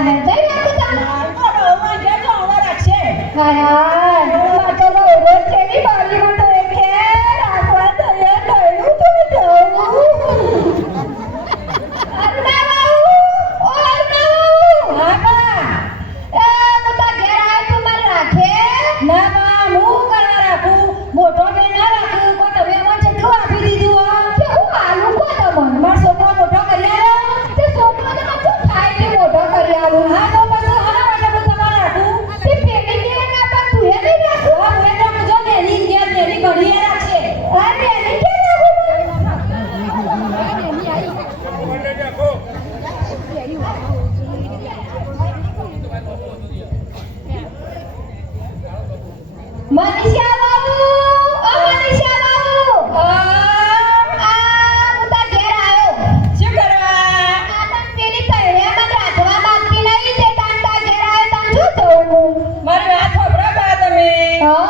ને જઈ રાખું તા તો રોમાં જે તો આવવા રાખશે હાય માં તો રોજ છે ની બારીમાં તો એક હે રાખવા તો એ કઈનું તો જાઉં હા બા એ મોટા ઘેર આય તું મને રાખે ના બા હું કરવા રાખું મોટો બે ના રાખું કો તમે મને જેટલું આપી દીધું હો કે હું આલુ કો તમને મારો છોકરો મોટો કરી આવ્યો તે છોકરાને મત થાય કે મોટો કરી આલું હા તો પછી આના માટે હું તમારે રાખું તે પેટી કે ના પણ તું એ નહીં રાખું હા મેં તો જો નેની ઘેર નેની ઘડીએ રાખશે આ બેની કે રાખું મનીષા બાબુ ઓ મનીષા બાબુ આ મોટા ઘેર આવ્યો શું કરવા આ તન પેલી પહેર્યામાં રાખવા માંગતી નહીં તે તાંતા ઘેર આવ્યો તન શું જોવું મારી વાત સાંભળો બા તમે હા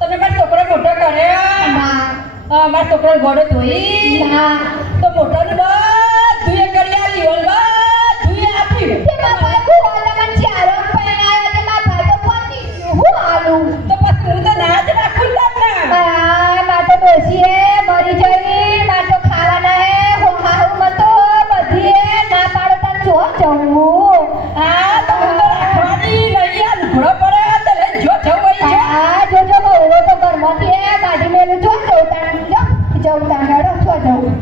તમે મારો છોકરો મોટો કર્યો ના મારો છોકરો ગોળો ધોઈ ના તો મોટાને બધું એ કરી આલી ઓલ બધું એ આપ્યું તે માં ભાઈ તું ઓલામાં ચારો પહેરાયો તે માં ભાઈ તો પતી ગયું હું આલું તો પછી હું તો ના જ રાખું જ ને આ માં તો ડોસી હે મરી જઈ માં તો ખાવાના હે હો હાહુ માં તો બધી હે ના પાડો તન જો જવું હા તો હું તો રાખવાની નહીં આ લુગડો પડે તો લઈ જો જવું હોય જો આ જો જો બહુ તો ઘરમાંથી હે કાઢી મેલું જો જવું તન જો જવું તન હેડો છો જવું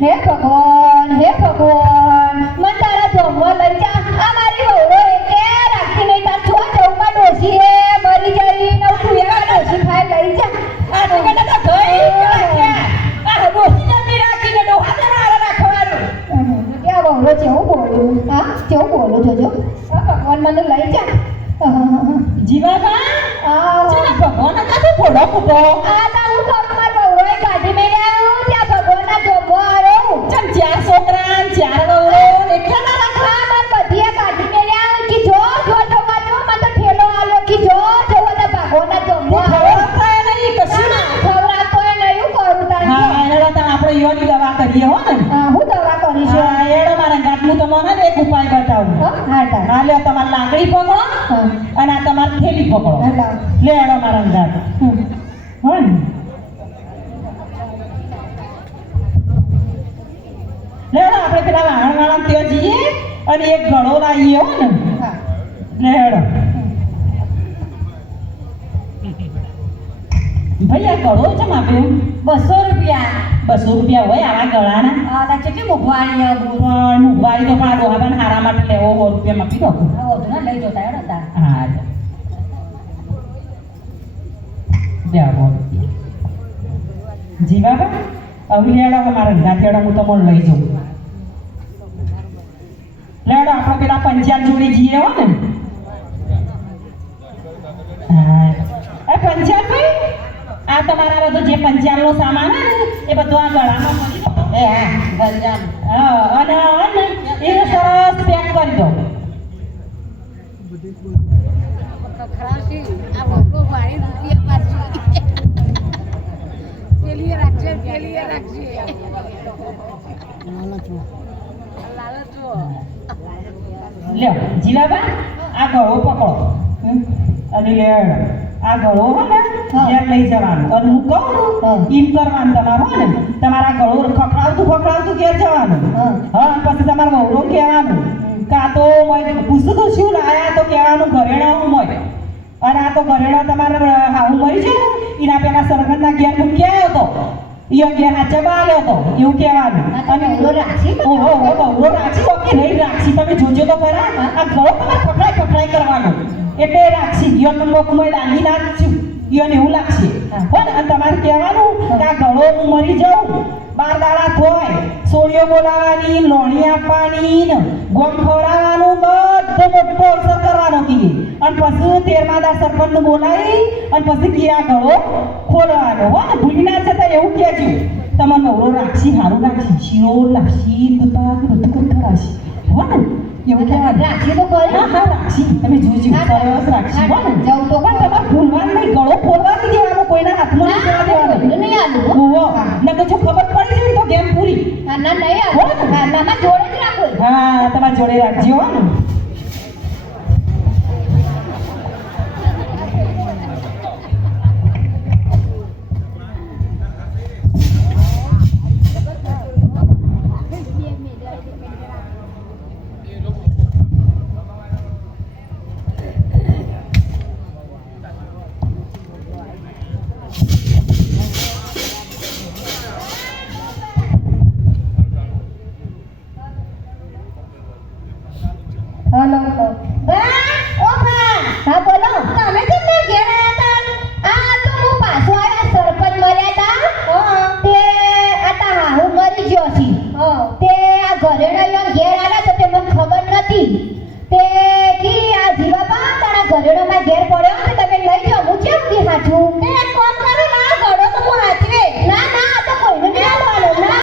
હે ભગવાન મન તારા જમવા લઈ જા આ મારી વહુરો એકે રાખી નહીં તાર છો જવું ડોસી હે મરી જઈ નવ તું એવા ડોસી ખાઈ લઈ જા આ તો કને તો ધોઈ ગયા આ ડોસી જમી રાખીને ડોહાને મારે રાખવાનું ક્યાં વહુરો જેવું બોલું હા જેવું બોલું જોજો આ ભગવાન મને લઈ જા જીવાબા આ ચલા ભગવાન કાતો ફોડો ફૂટો આ તા હું કરું માર વહુરોએ કાઢી મેલ્યા ત્યાં ભગવાનના જમવા આવ્યો ચમ ચાર છોકરા ચાર વહુ એકલા ના રાખવા આ માર બધીએ કાઢી મેલ્યા કે જો જમવા જો મને તો ઠેલો આલ્યો કે જો બધા ભગવાનના જમવા આવ્યો ખવડાવતા નહીં કશું ના ખવડાવતો એ નહીં કરું તારે હા એનો તો આપણે યોની દવા કરીએ હો ને હું દવા કરીશું હા એડો મારા ગાંઠનું તમને ને એક ઉપાય બતાવું હા તા હા લે તમારી લાકડી પકડો અને આ તમારી થેલી પકડો હેલો લે એડો મારા ગાંઠ હો ને લેડો આપણે પેલા વાળા ત્યાં જઈએ અને એક ગળો લાવીએ હો ને હા લેડો ભાઈ આ ગળો ચમ આપ્યો 200 રૂપિયા 200 રૂપિયા હોય આવા ગળાના આ તા કેટલી મોંઘવારી આ પણ મુગવારી તો પણ આ ડોહાબાને હારા માટે લેવો 100 રૂપિયામાં આપી દો વધુ ના લઈ જતા હેડો તાર હા જાઓ જીવાબા હવે લેડો મારા ગાંઠેડો હું તમને લઈ જાઉં લેડો આપણે પેલા પંચાયત જોડે જઈએ હો ને હા એ પંચાયત ભાઈ આ તમારા બધું જે પંચાયતનો સામાન હે ને એ બધું આ ગળામાં ભરી દો એ હા પંચાયત હા અને એ સરસ પેક કરી દો ખરાશી આ બબલો વાળી રૂપિયા પાછી પેલી રાખજે લાલચો લ્યો જીવાબા આ ગળો પકડો અને લેડો આ ગળો હો ને ઘેર લઈ જવાનું અને હું કહું એમ કરવાનું તમારું હો ને તમારા ગળો ખખડાવતું ઘેર જવાનું હા પછી તમારા વહુરો કહેવાનું કાં તો પૂછું તો શું લાયા તો કહેવાનું ઘરેણા હું મોય અને આ તો ઘરેણા તમારે હાવું મરી છે ને એના પેલા સરગરના ઘેર મૂકી આવ્યો હતો એ ઘેર હાચા બાલ્યો હતો એવું કહેવાનું અને વહુરો રાખી ઓહો વહુરો રાખી કે નહીં રાખી તમે જોજો તો ખરા આ ગળો તમારે પકડાઈ કરવાનો એટલે રાખી ગયો નંબરમાં દાંડી નાખશું ઈયોને એવું લાગશે હો ને અને તમારે કહેવાનું કે આ ગળો હું મરી જાઉં 12 દાડા થોય સોળીઓ બોલાવવાની લોણી આપવાની ને ગોમ ખવડાવવાનું બધો મોટો અવસર કરવાનો કીએ અને પછી 13મા દા સરપંચને બોલાવી અને પછી કે આ ગળો ખોલવાનો હો ને ભૂલી ના જતા એવું કહેજો તમે નવરો રાખશી સારું રાખશી શીરો લાગશી દૂધા બધું કોઈ ખરાશી હો ને એવું કહેવાનું રાખી તો કરી હા રાખશી તમે જોજો સરસ રાખશી હો ને જાઉં તો પણ તમારે ભૂલવાનું નહીં ગળો ખોલવાની આમાં જોડે જ રાખો. હા તમારી જોડે રાખજો હો ને. હલો બા ઓ બા હા બોલો